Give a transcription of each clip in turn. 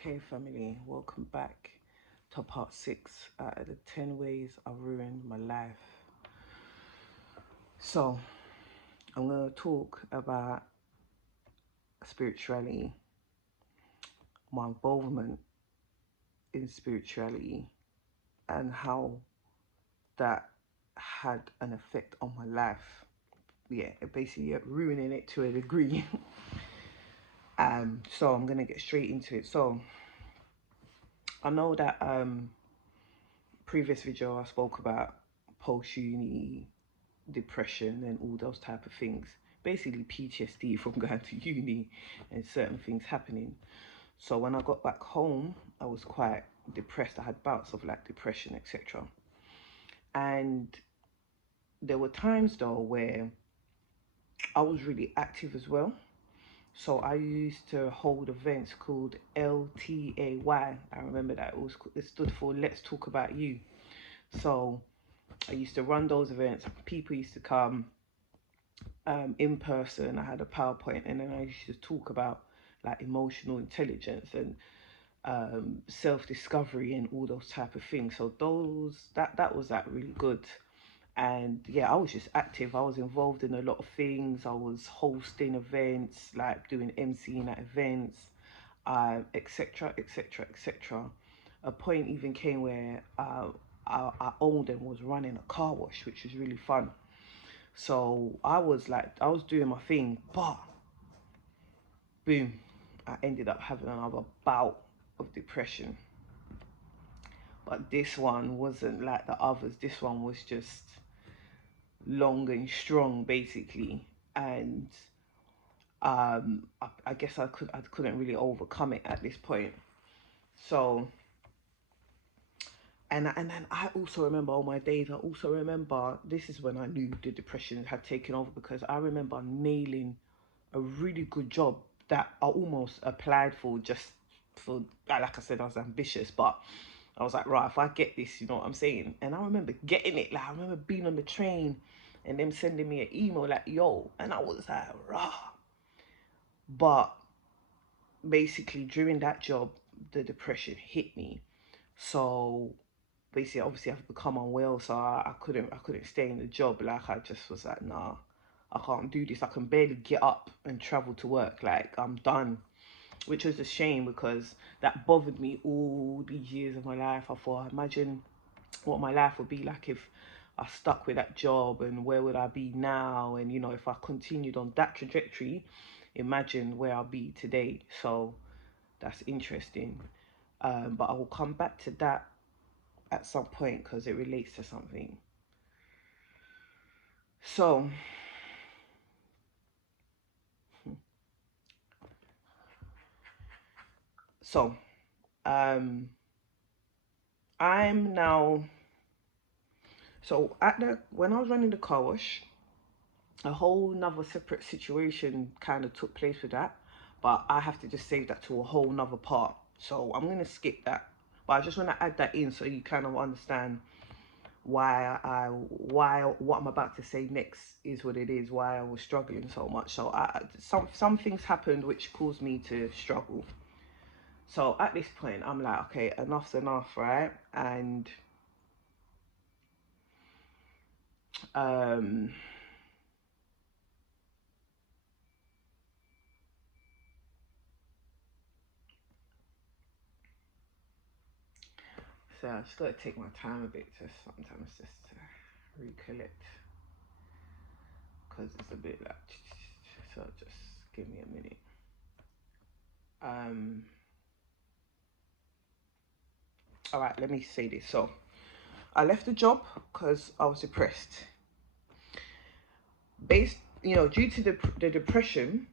Okay, family, welcome back to part 6 out of the 10 ways I ruined my life. So, I'm going to talk about spirituality, my involvement in spirituality, and how that had an effect on my life. Yeah, basically ruining it to a degree. So I'm going to get straight into it. So, I know that previous video I spoke about post-uni depression and all those type of things, basically PTSD from going to uni and certain things happening. So when I got back home, I was quite depressed. I had bouts of like depression, etc. And there were times though where I was really active as well. So I used to hold events called LTAY. I remember that it stood for Let's Talk About You. So I used to run those events. People used to come in person. I had a PowerPoint, and then I used to talk about like emotional intelligence and self-discovery and all those type of things. So that was like really good. And yeah, I was just active. I was involved in a lot of things. I was hosting events, like doing MCing at events, etc, etc, etc. A point even came where I owned and was running a car wash, which was really fun. So I was doing my thing, but boom, I ended up having another bout of depression. But this one wasn't like the others. This one was just long and strong, basically. And I guess I couldn't really overcome it at this point. So and then I also remember all my days. I also remember this is when I knew the depression had taken over, because I remember nailing a really good job that I almost applied for, just for, like I said, I was ambitious, but I was like, right, if I get this, you know what I'm saying? And I remember getting it. Like, I remember being on the train and them sending me an email like, yo, and I was like, rah. But basically during that job, the depression hit me. So basically, obviously I've become unwell, so I couldn't stay in the job. Like, I just was like, nah, I can't do this. I can barely get up and travel to work. Like, I'm done. Which was a shame, because that bothered me all these years of my life. I thought, imagine what my life would be like if I stuck with that job, and where would I be now? And you know, if I continued on that trajectory, imagine where I'll be today. So that's interesting. But I will come back to that at some point because it relates to something. So so um I'm now, so at the when I was running the car wash, a whole nother separate situation kind of took place with that, but I have to just save that to a whole nother part, so I'm gonna skip that. But I just want to add that in so you kind of understand why what I'm about to say next is what it is, why I was struggling so much. So some things happened which caused me to struggle. So at this point I'm like, okay, enough's enough, right? And um so I just gotta take my time a bit to sometimes just to recollect, because it's a bit like, so just give me a minute. um all right, let me say this. So I left the job because I was depressed, based, you know, due to the depression.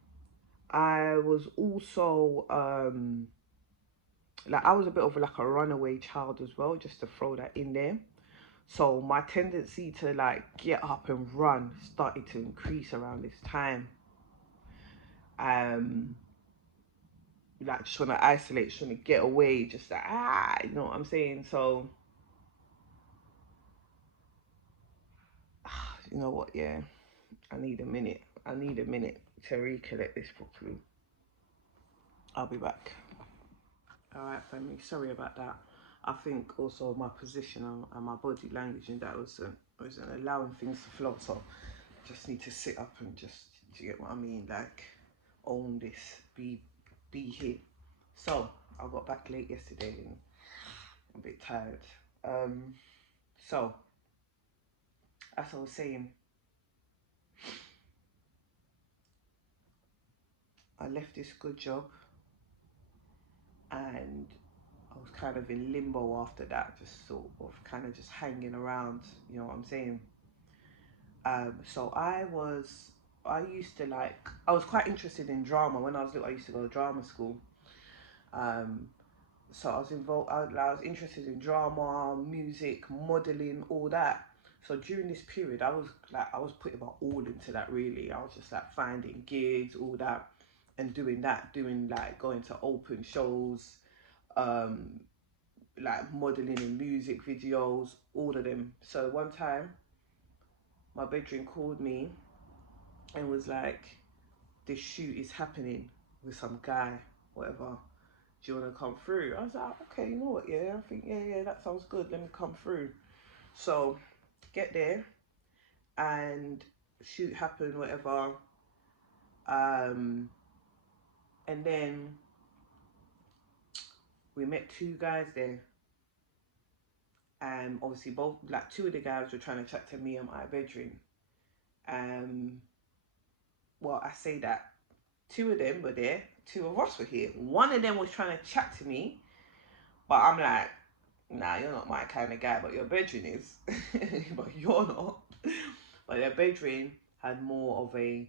I was also like, I was a bit of like a runaway child as well, just to throw that in there. So my tendency to like get up and run started to increase around this time. um like, just trying to isolate, just trying to get away, just like, you know what I'm saying? So you know what, yeah, I need a minute. I need a minute to recollect this properly. I'll be back. All right, family. Sorry about that. I think also my position and my body language and that wasn't allowing things to flow. So just need to sit up and just, do you get what I mean? Like, own this, be here. So I got back late yesterday and I'm a bit tired. So as I was saying, I left this good job and I was kind of in limbo after that, just sort of kind of just hanging around, you know what I'm saying? So I used to like, I was quite interested in drama. When I was little, I used to go to drama school. Um, so I was involved, I was interested in drama, music, modeling, all that. So during this period, I was putting my all into that really. I was just like finding gigs, all that, and doing like going to open shows, um, like modeling in music videos, all of them. So one time, my bedroom called me and was like, this shoot is happening with some guy, whatever. Do you want to come through? I was like, okay, you know what? Yeah, I think, yeah, that sounds good. Let me come through. So get there and shoot happened, whatever. And then we met two guys there. And obviously both, like two of the guys were trying to chat to me in my bedroom. Well, I say that two of them were there, two of us were here. One of them was trying to chat to me, but I'm like, nah, you're not my kind of guy, but your bedroom is. But you're not. But their bedroom had more of a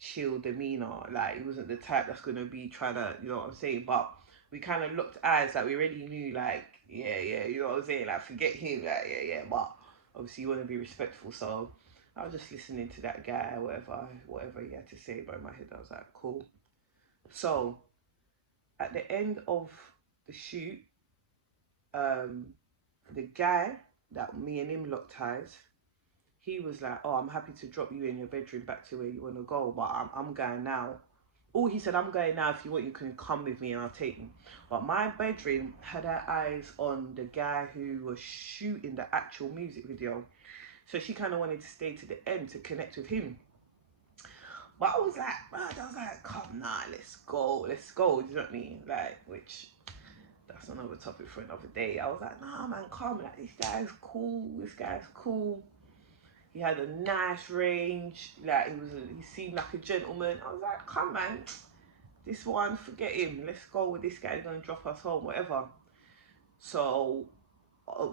chill demeanor. Like, it wasn't the type that's gonna be trying to, you know what I'm saying? But we kind of looked eyes, like we already knew, like, yeah, you know what I'm saying? Like, forget him, like, yeah. But obviously you want to be respectful, so I was just listening to that guy, whatever he had to say. But in my head, I was like, cool. So at the end of the shoot, the guy that me and him locked eyes, he was like, oh, I'm happy to drop you in your bedroom back to where you want to go, but I'm going now. Oh, he said, I'm going now. If you want, you can come with me and I'll take you. But my bedroom had her eyes on the guy who was shooting the actual music video. So she kind of wanted to stay to the end to connect with him. But I was like, come nah, let's go. Do you know what I mean? Like, which, that's another topic for another day. I was like, nah, man, come. Like, this guy's cool. He had a nice range. Like, he seemed like a gentleman. I was like, come, man, this one, forget him. Let's go with this guy. He's gonna drop us home, whatever. So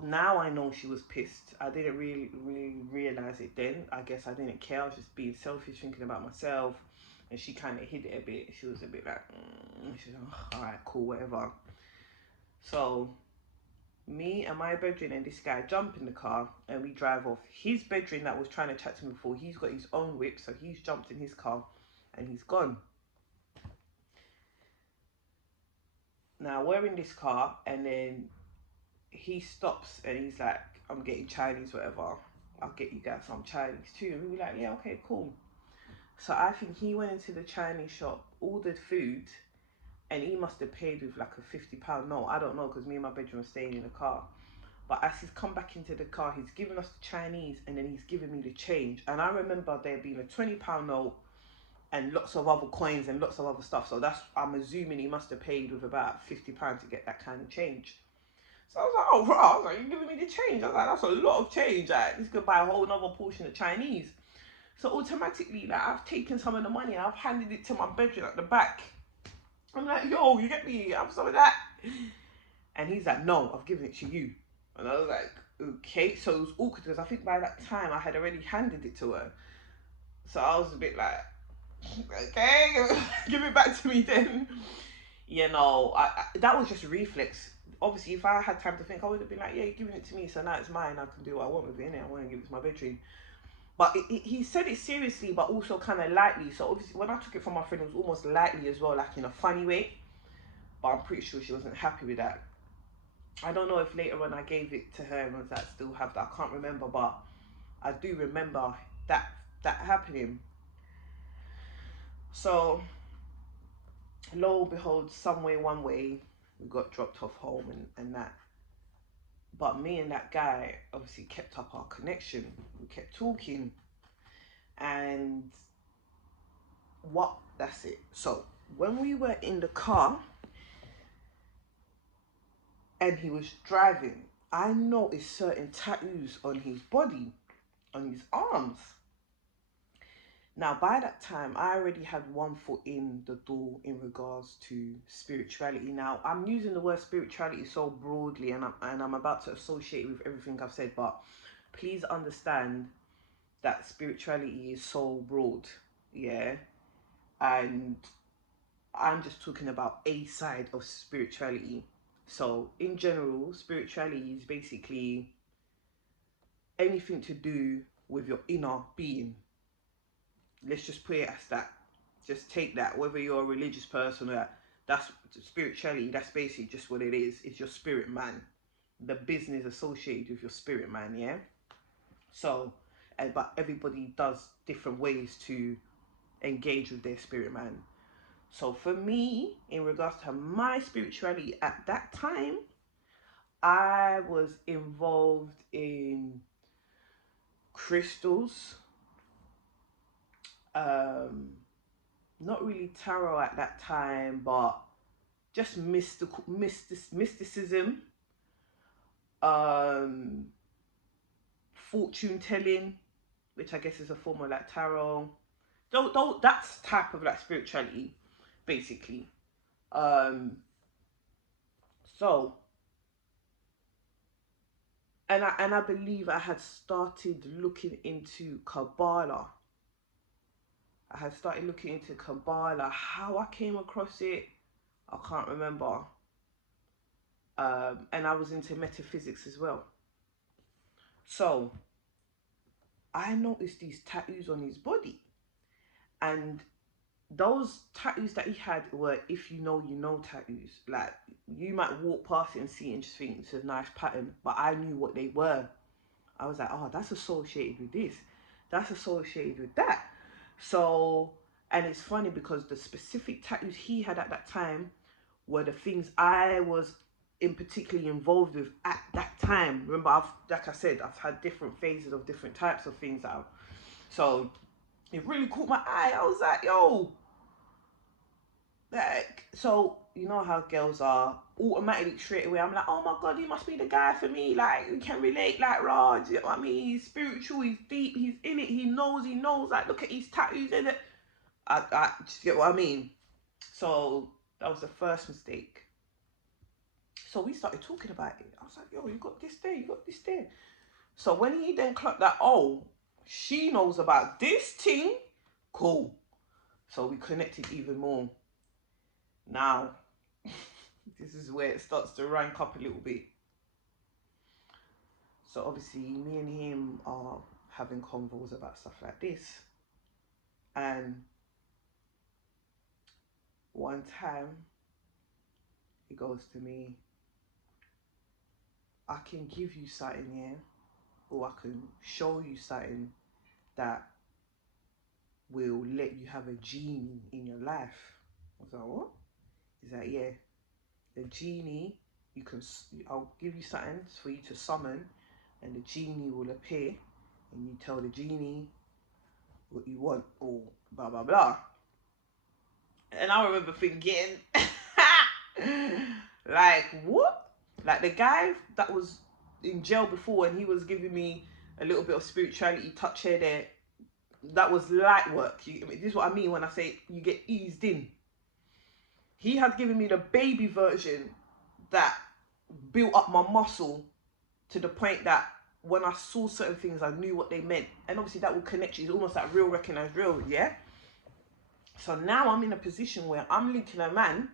now I know she was pissed. I didn't really realize it then. I guess I didn't care. I was just being selfish, thinking about myself. And she kind of hid it a bit. She was a bit like, she's like, oh, all right, cool, whatever. So me and my bedroom and this guy jump in the car and we drive off. His bedroom that was trying to chat to me before, he's got his own whip, so he's jumped in his car and he's gone. Now we're in this car and then he stops and he's like, I'm getting Chinese, whatever. I'll get you guys some Chinese too. And we were like, yeah, okay, cool. So I think he went into the Chinese shop, ordered food, and he must have paid with like a £50 note. I don't know, because me and my bedroom were staying in the car. But as he's come back into the car, he's given us the Chinese and then he's given me the change. And I remember there being a £20 note and lots of other coins and lots of other stuff. So I'm assuming he must have paid with about £50 to get that kind of change. So I was like, oh, bro, I was like, you're giving me the change. I was like, that's a lot of change. Like, this could buy a whole nother portion of Chinese. So automatically, like, I've taken some of the money and I've handed it to my bedroom at the back. I'm like, yo, you get me? Have some of that. And he's like, no, I've given it to you. And I was like, okay. So it was awkward because I think by that time I had already handed it to her. So I was a bit like, okay, give it back to me then. You know, that was just reflex. Obviously, if I had time to think, I would have been like, yeah, you're giving it to me, so now it's mine. I can do what I want with it, innit? I want to give it to my bedroom. But he said it seriously, but also kind of lightly. So obviously, when I took it from my friend, it was almost lightly as well, like in a funny way. But I'm pretty sure she wasn't happy with that. I don't know if later on I gave it to her and was like, still have that. I can't remember, but I do remember that happening. So lo and behold, some way, one way, We got dropped off home and that. But me and that guy obviously kept up our connection. We kept talking, and that's it. So when we were in the car and he was driving, I noticed certain tattoos on his body, on his arms. Now, by that time, I already had one foot in the door in regards to spirituality. Now, I'm using the word spirituality so broadly, and I'm about to associate it with everything I've said, but please understand that spirituality is so broad, yeah? And I'm just talking about a side of spirituality. So, in general, spirituality is basically anything to do with your inner being. Let's just put it as that. Just take that, whether you're a religious person or that. That's spirituality. That's basically just what it is. It's your spirit man. The business associated with your spirit man, yeah? So, but everybody does different ways to engage with their spirit man. So for me, in regards to my spirituality at that time, I was involved in crystals, not really tarot at that time, but just mysticism, fortune telling, which I guess is a form of like tarot. That's type of like spirituality, basically. So, and I believe I had started looking into Kabbalah. How I came across it, I can't remember. And I was into metaphysics as well. So I noticed these tattoos on his body, and those tattoos that he had were if you know tattoos. Like, you might walk past it and see it and just think it's a nice pattern, but I knew what they were. I was like, oh, that's associated with this, that's associated with that. So, and it's funny because the specific tattoos he had at that time were the things I was in particularly involved with at that time. Remember, like I said, I've had different phases of different types of things out. So it really caught my eye. I was like, yo, like, so you know how girls are automatically straight away. I'm like, oh my god, he must be the guy for me. Like, we can relate. Like, Raj, you know what I mean? He's spiritual. He's deep. He's in it. He knows. Like, look at his tattoos in it. I just get what I mean. So that was the first mistake. So we started talking about it. I was like, yo, you got this there. You got this there. So when he then clocked that, oh, she knows about this thing. Cool. So we connected even more. Now, this is where it starts to rank up a little bit. So obviously, me and him are having convos about stuff like this. And one time, he goes to me, I can give you something here, or I can show you something that will let you have a genie in your life. I was like, what? He's like, yeah, the genie, I'll give you something for you to summon, and the genie will appear, and you tell the genie what you want, or blah blah blah. And I remember thinking, like, what? Like, the guy that was in jail before, and he was giving me a little bit of spirituality touch here, there, that was light work. This is what I mean when I say you get eased in. He had given me the baby version that built up my muscle to the point that when I saw certain things, I knew what they meant. And obviously that will connect you. It's almost like real recognize real, yeah? So now I'm in a position where I'm linking a man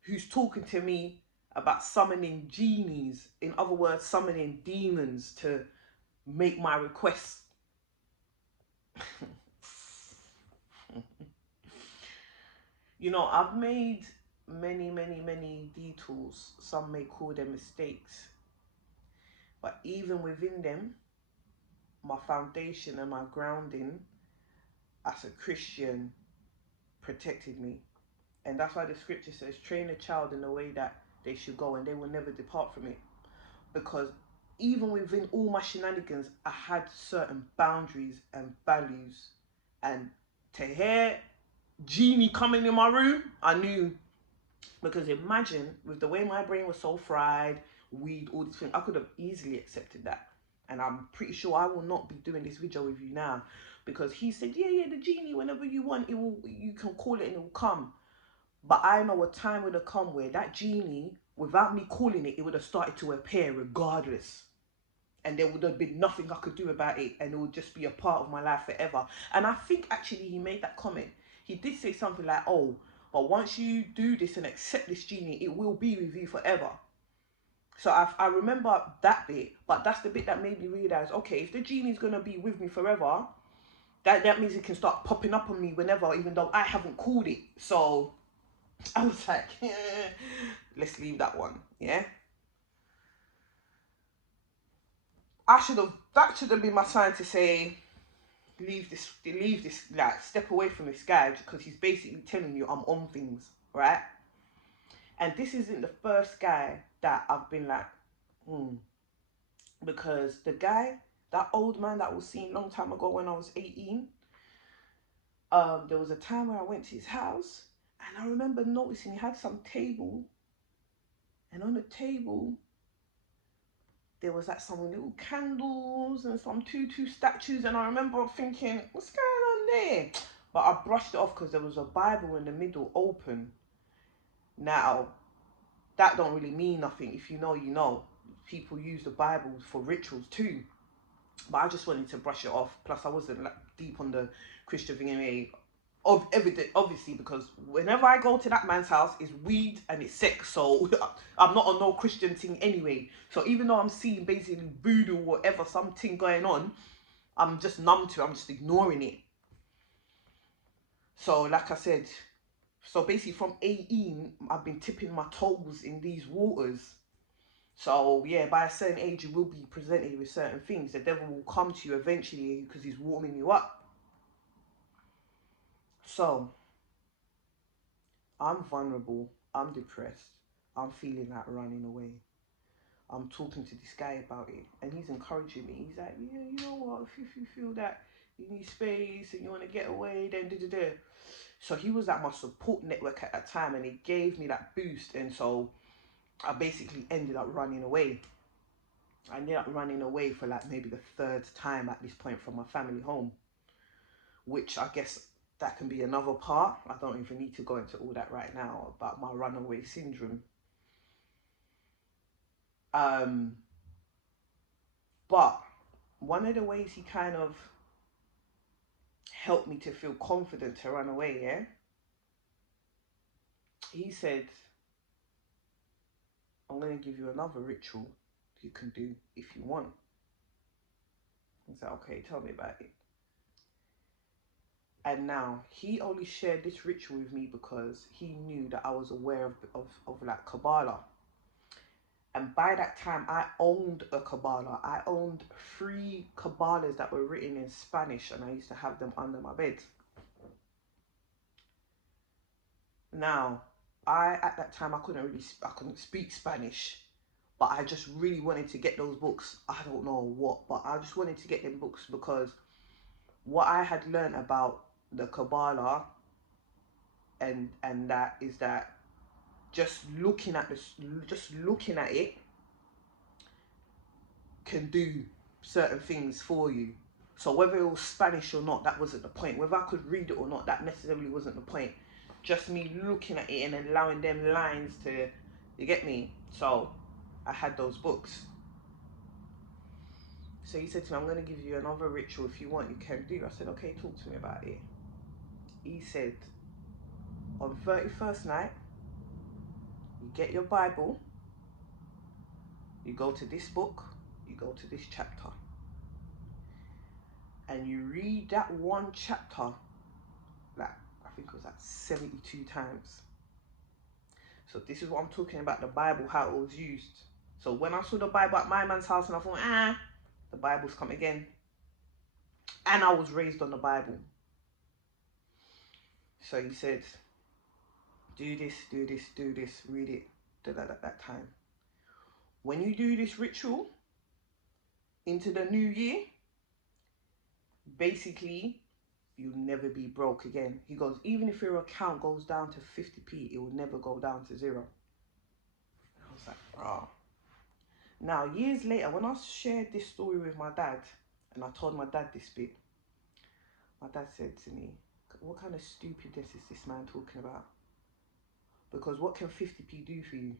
who's talking to me about summoning genies. In other words, summoning demons to make my requests. You know, I've made many detours. Some may call them mistakes. But even within them, my foundation and my grounding as a Christian protected me. And that's why the scripture says, train a child in the way that they should go, and they will never depart from it. Because even within all my shenanigans, I had certain boundaries and values. And to hear Genie coming in my room, I knew. Because imagine, with the way my brain was so fried, weed, all these things, I could have easily accepted that. And I'm pretty sure I will not be doing this video with you now, because he said, yeah, the genie, whenever you want, it will, you can call it and it will come. But I know a time would have come where that genie, without me calling it, it would have started to appear regardless. And there would have been nothing I could do about it, and it would just be a part of my life forever. And I think actually he made that comment. He did say something like, oh, but once you do this and accept this genie, it will be with you forever. So I remember that bit, but that's the bit that made me realize, okay, if the genie's going to be with me forever, that means it can start popping up on me whenever, even though I haven't called it. So I was like, let's leave that one, yeah? That should have been my sign to say, leave this, like, step away from this guy, because he's basically telling you I'm on things, right? And this isn't the first guy that I've been like, because the guy, that old man that was seen a long time ago when I was 18, there was a time where I went to his house, and I remember noticing he had some table, and on the table there was like some little candles and some tutu statues, and I remember thinking, what's going on there? But I brushed it off because there was a Bible in the middle open. Now, that don't really mean nothing. If you know, you know. People use the Bible for rituals too. But I just wanted to brush it off. Plus, I wasn't like deep on the Christian thing anyway. Obviously, because whenever I go to that man's house, it's weed and it's sex. So I'm not on no Christian thing anyway. So even though I'm seeing basically voodoo or whatever, something going on, I'm just numb to it. I'm just ignoring it. So like I said, so basically from 18, I've been tipping my toes in these waters. So yeah, by a certain age, you will be presented with certain things. The devil will come to you eventually because he's warming you up. So I'm vulnerable, I'm depressed, I'm feeling like running away. I'm talking to this guy about it, and he's encouraging me. He's like, yeah, you know what, if you feel that you need space and you want to get away, then da. So he was like my support network at that time, and it gave me that boost. And so I basically ended up running away. I ended up running away for like maybe the third time at this point from my family home, which I guess that can be another part. I don't even need to go into all that right now about my runaway syndrome. But one of the ways he kind of helped me to feel confident to run away, yeah, he said, I'm going to give you another ritual you can do if you want. I said, okay, tell me about it. And now he only shared this ritual with me because he knew that I was aware of like Kabbalah. And by that time, I owned a Kabbalah. I owned 3 Kabbalahs that were written in Spanish, and I used to have them under my bed. Now, at that time, I couldn't speak Spanish, but I just really wanted to get those books. I don't know what, but I just wanted to get them books because what I had learned about the Kabbalah and that is that just looking at it can do certain things for you. So whether it was Spanish or not, that wasn't the point. Whether I could read it or not, that necessarily wasn't the point. Just me looking at it and allowing them lines to, you get me? So I had those books. So he said to me, I'm going to give you another ritual. If you want, you can do. I said, okay, talk to me about it. He said, on 31st night, you get your Bible, you go to this book, you go to this chapter, and you read that one chapter, like, I think it was like 72 times. So this is what I'm talking about, the Bible, how it was used. So when I saw the Bible at my man's house and I thought, the Bible's come again. And I was raised on the Bible. So he said, do this, read it. that time. When you do this ritual into the new year, basically, you'll never be broke again. He goes, even if your account goes down to 50p, it will never go down to zero. I was like, bro. Now, years later, when I shared this story with my dad, and I told my dad this bit, my dad said to me, what kind of stupidness is this man talking about? Because what can 50p do for you?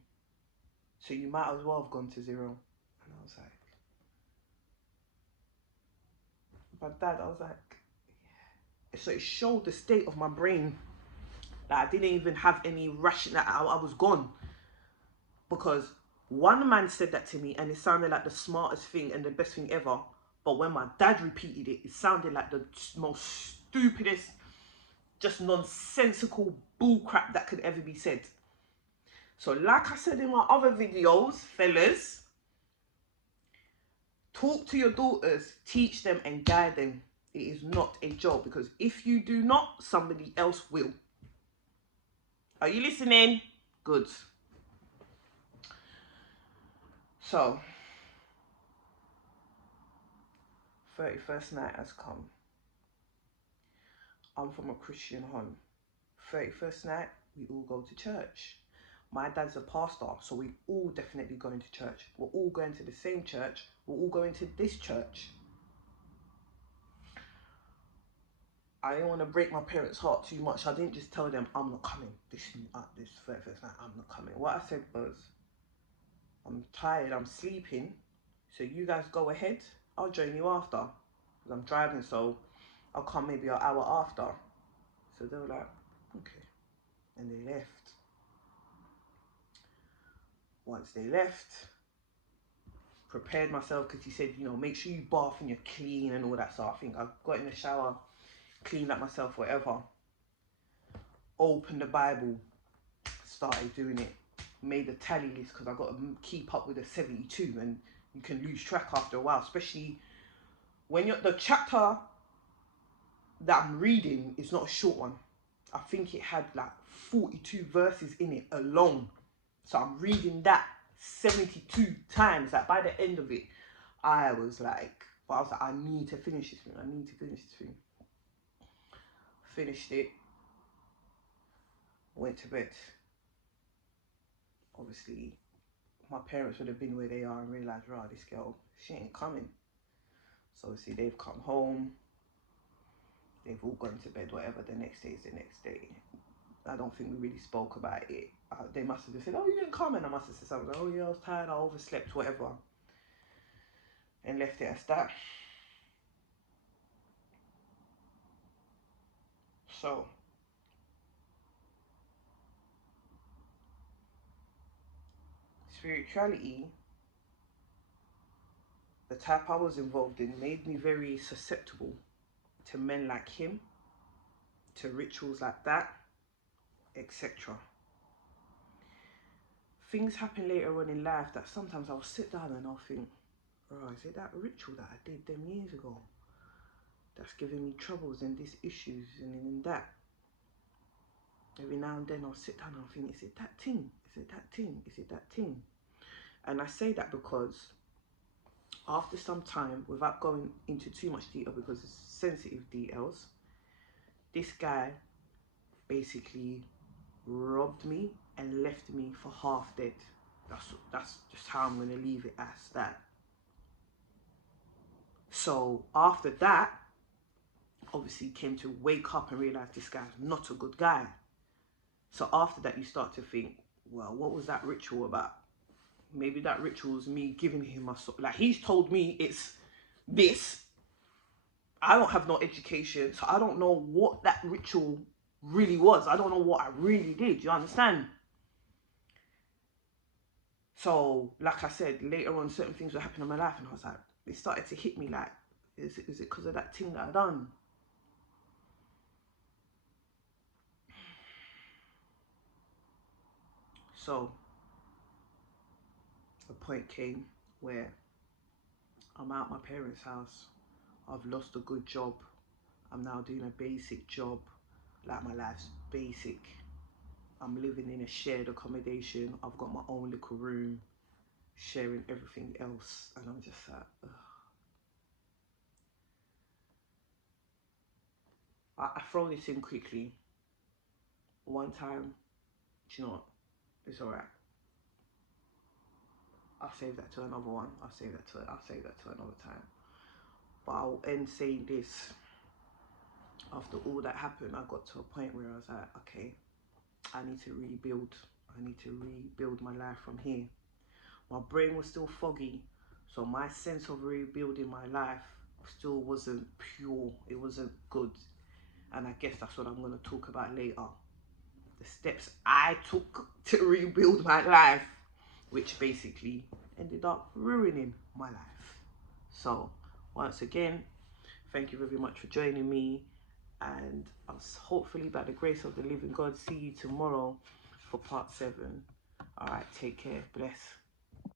So you might as well have gone to zero. And I was like, my dad, I was like, yeah. So it showed the state of my brain that I didn't even have any ration, that I was gone. Because one man said that to me and it sounded like the smartest thing and the best thing ever. But when my dad repeated it, it sounded like the most stupidest, just nonsensical bullcrap that could ever be said. So like I said in my other videos, fellas, talk to your daughters, teach them and guide them. It is not a job, because if you do not, somebody else will. Are you listening? Good. So, 31st night has come. I'm from a Christian home. 31st night, we all go to church. My dad's a pastor, so we all definitely going to church. We're all going to the same church. We're all going to this church. I didn't want to break my parents' heart too much. I didn't just tell them, I'm not coming. This 31st night, I'm not coming. What I said was, I'm tired, I'm sleeping. So you guys go ahead. I'll join you after. Because I'm driving, so I'll come maybe an hour after. So they were like, okay. And they left. Once they left, prepared myself, because he said, you know, make sure you bath and you're clean and all that. So I think I got in the shower, cleaned up myself, whatever. Opened the Bible, started doing it. Made a tally list, because I got to keep up with the 72, and you can lose track after a while, especially when you're the chapter that I'm reading is not a short one. I think it had like 42 verses in it alone. So I'm reading that 72 times. Like by the end of it, I was like, I need to finish this thing. I need to finish this thing. Finished it. Went to bed. Obviously, my parents would have been where they are and realised, right, this girl, she ain't coming. So obviously they've come home. They've all gone to bed, whatever. The next day is the next day. I don't think we really spoke about it. They must have just said, oh, you didn't come. And I must have said something like, oh, yeah, I was tired, I overslept, whatever. And left it as that. So, spirituality, the type I was involved in, made me very susceptible to men like him, to rituals like that, etc. Things happen later on in life that sometimes I'll sit down and I'll think, oh, is it that ritual that I did them years ago that's giving me troubles and these issues and that? Every now and then I'll sit down and I'll think, is it that thing? Is it that thing? Is it that thing? And I say that because after some time, without going into too much detail because it's sensitive details, this guy basically robbed me and left me for half dead. That's just how I'm going to leave it as that. So after that, obviously came to wake up and realize this guy's not a good guy. So after that, you start to think, well, what was that ritual about? Maybe that ritual was me giving him my soul. Like, he's told me it's this. I don't have no education, so I don't know what that ritual really was. I don't know what I really did. You understand? So, like I said, later on, certain things were happening in my life, and I was like, it started to hit me like, is it because of that thing that I done? So, a point came where I'm at my parents' house. I've lost a good job. I'm now doing a basic job. Like, my life's basic. I'm living in a shared accommodation. I've got my own little room, sharing everything else, and I'm just like, ugh. I throw this in quickly. One time, do you know what? It's alright. I'll save that to another one. I'll save that to another time. But I'll end saying this. After all that happened, I got to a point where I was like, okay, I need to rebuild. I need to rebuild my life from here. My brain was still foggy, so my sense of rebuilding my life still wasn't pure. It wasn't good. And I guess that's what I'm going to talk about later. The steps I took to rebuild my life, which basically ended up ruining my life. So once again, thank you very much for joining me, and I'll hopefully, by the grace of the living God, see you tomorrow for part 7. All right, take care. Bless.